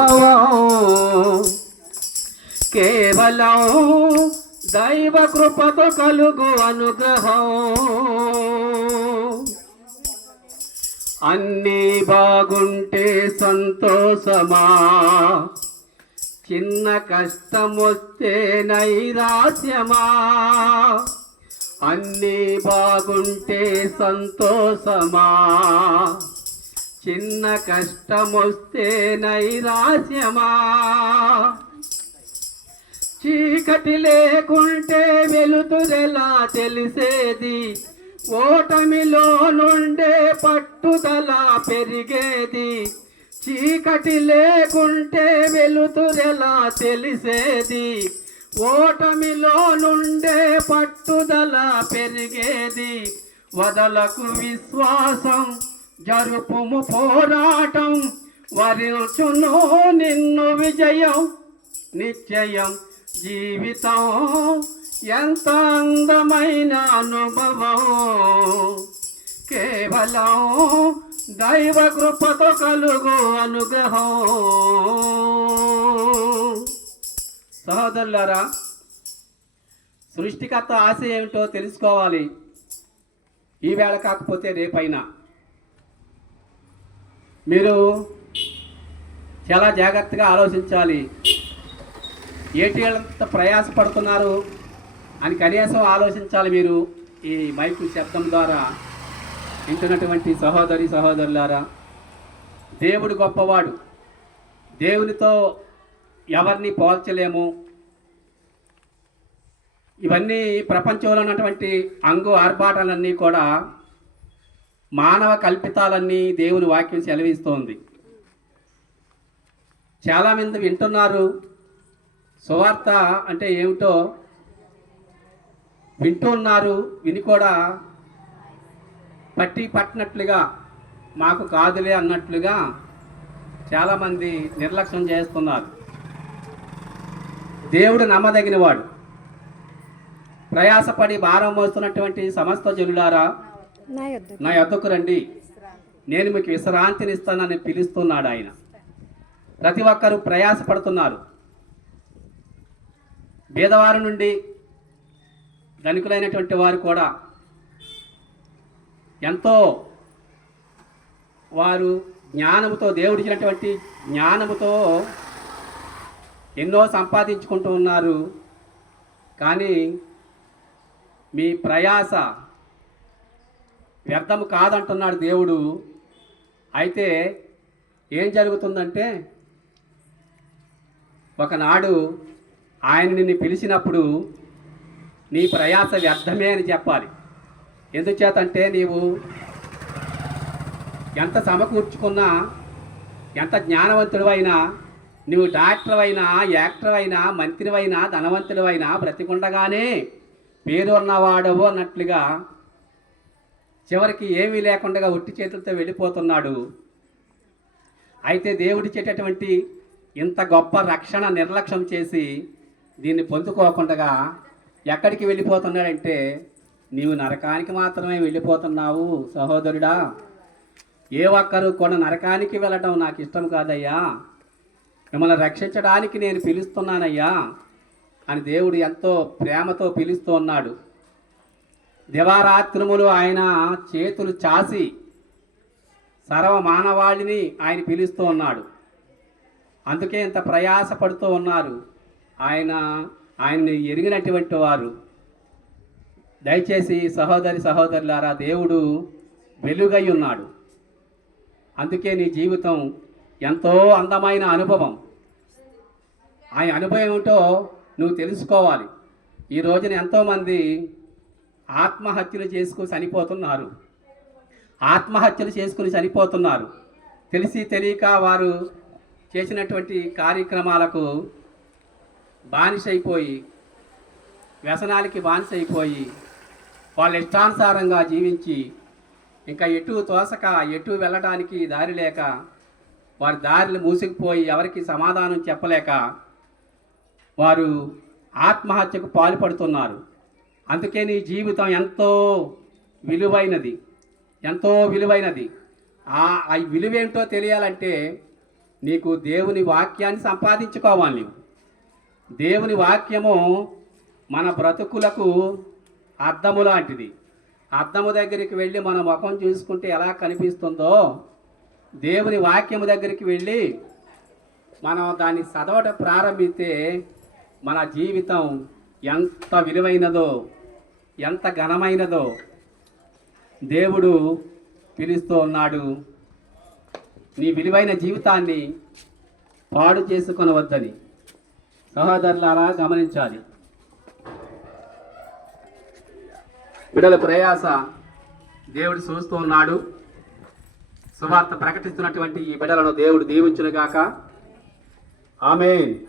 అనుభవం కేవలం దైవ కృపతో కలుగు అనుగ్రహం. అన్నీ బాగుంటే సంతోషమా, చిన్న కష్టం వస్తే నైరాశ్యమా. అన్నీ బాగుంటే సంతోషమా, చిన్న కష్టం వస్తే నైరాశ్యమా. చీకటి లేకుంటే వెలుతురెలా తెలిసేది, ఓటమిలో నుండే పట్టుదల పెరిగేది. చీకటి లేకుంటే వెలుతురెలా తెలిసేది, ఓటమిలో నుండే పట్టుదల పెరిగేది. వదలకు విశ్వాసం, జరుపుము పోరాటం, వరించును నిన్ను విజయం నిశ్చయం. జీవితం ఎంత అందమైన అనుభవం, కేవలం దైవ కృపతో కలుగు అనుగ్రహం. సహోదరులారా, సృష్టికర్త ఆశ ఏమిటో తెలుసుకోవాలి. ఈవేళ కాకపోతే రేపైనా మీరు చాలా జాగ్రత్తగా ఆలోచించాలి. ఏటీఎంత ప్రయాసపడుతున్నారు అని కనీసం ఆలోచించాలి. మీరు ఈ మైకు శబ్దం ద్వారా వింటున్నటువంటి సహోదరి సహోదరులారా, దేవుడు గొప్పవాడు. దేవునితో ఎవరిని పోల్చలేము. ఇవన్నీ ప్రపంచంలో ఉన్నటువంటి అంగు ఆర్భాటాలన్నీ కూడా మానవ కల్పితాలన్నీ దేవుని వాక్యం సెలవిస్తోంది. చాలామంది వింటున్నారు, సువార్త అంటే ఏమిటో వింటూ ఉన్నారు, విని కూడా పట్టినట్లుగా మాకు కాదులే అన్నట్లుగా చాలామంది నిర్లక్ష్యం చేస్తున్నారు. దేవుడు నమ్మదగినవాడు. ప్రయాసపడి భారం మోస్తున్నటువంటి సమస్త జనులారా, నా యొద్దకు రండి, నేను మీకు విశ్రాంతిని ఇస్తానని పిలుస్తున్నాడు ఆయన. ప్రతి ఒక్కరూ ప్రయాసపడుతున్నారు. పేదవారి నుండి ధనికులైనటువంటి వారు కూడా ఎంతో వారు జ్ఞానముతో, దేవుడిచ్చినటువంటి జ్ఞానముతో ఎన్నో సంపాదించుకుంటూ ఉన్నారు. కానీ మీ ప్రయాస వ్యర్థము కాదంటున్నాడు దేవుడు. అయితే ఏం జరుగుతుందంటే, ఒకనాడు ఆయన నిన్ను పిలిచినప్పుడు నీ ప్రయాస వ్యర్థమే అని చెప్పాలి. ఎందుచేతంటే నీవు ఎంత సమకూర్చుకున్నా, ఎంత జ్ఞానవంతుడివైనా, నువ్వు డాక్టర్ అయినా, యాక్టర్ అయినా, మంత్రివైనా, ధనవంతుడివైనా బ్రతికుండగానే పేరు ఉన్నవాడవు అన్నట్లుగా చివరికి ఏమీ లేకుండా ఒట్టి చేతులతో వెళ్ళిపోతున్నాడు. అయితే దేవుడిచ్చేటటువంటి ఇంత గొప్ప రక్షణ నిర్లక్ష్యం చేసి దీన్ని పొందుకోకుండా ఎక్కడికి వెళ్ళిపోతున్నాడంటే, నీవు నరకానికి మాత్రమే వెళ్ళిపోతున్నావు సహోదరుడా. ఏ ఒక్కరు కూడా నరకానికి వెళ్ళటం నాకు ఇష్టం కాదయ్యా, మిమ్మల్ని రక్షించడానికి నేను పిలుస్తున్నానయ్యా అని దేవుడు ఎంతో ప్రేమతో పిలుస్తూ ఉన్నాడు. దివారాత్రములు ఆయన చేతులు చాసి సర్వ మానవాళిని ఆయన పిలుస్తూ ఉన్నాడు. అందుకే ఇంత ప్రయాసపడుతూ ఉన్నారు. ఆయన్ని ఎరిగినటువంటి వారు. దయచేసి సహోదరి సహోదరులారా, దేవుడు వెలుగై ఉన్నాడు. అందుకే నీ జీవితం ఎంతో అందమైన అనుభవం. ఆయన అనుభవం ఏమిటో నువ్వు తెలుసుకోవాలి. ఈ రోజున ఎంతోమంది ఆత్మహత్యలు చేసుకుని చనిపోతున్నారు. తెలిసి తెలియక వారు చేసినటువంటి కార్యక్రమాలకు బానిసైపోయి, వ్యసనాలకి బానిసైపోయి, వాళ్ళ ఇష్టానుసారంగా జీవించి ఇంకా ఎటు తోసక, ఎటు వెళ్ళడానికి దారి లేక, వారి దారిలు మూసుకుపోయి ఎవరికి సమాధానం చెప్పలేక వారు ఆత్మహత్యకు పాల్పడుతున్నారు. అందుకే నీ జీవితం ఎంతో విలువైనది. ఆ విలువేంటో తెలియాలంటే నీకు దేవుని వాక్యాన్ని సంపాదించుకోవాలి. నీవు దేవుని వాక్యము మన బ్రతుకులకు అద్దము లాంటిది. అద్దము దగ్గరికి వెళ్ళి మన ముఖం చూసుకుంటే ఎలా కనిపిస్తుందో, దేవుని వాక్యము దగ్గరికి వెళ్ళి మనం దాన్ని చదవటం ప్రారంభిస్తే మన జీవితం ఎంత విలువైనదో, ఎంత ఘనమైనదో దేవుడు పిలుస్తూ ఉన్నాడు. నీ విలువైన జీవితాన్ని పాడు చేసుకొనవద్దని సహోదరులారా గమనించాలి. బిడ్డల ప్రయాస దేవుడు చూస్తూ ఉన్నాడు. సువార్త ప్రకటిస్తున్నటువంటి ఈ బిడ్డలను దేవుడు దీవించునుగాక. ఆమేన్.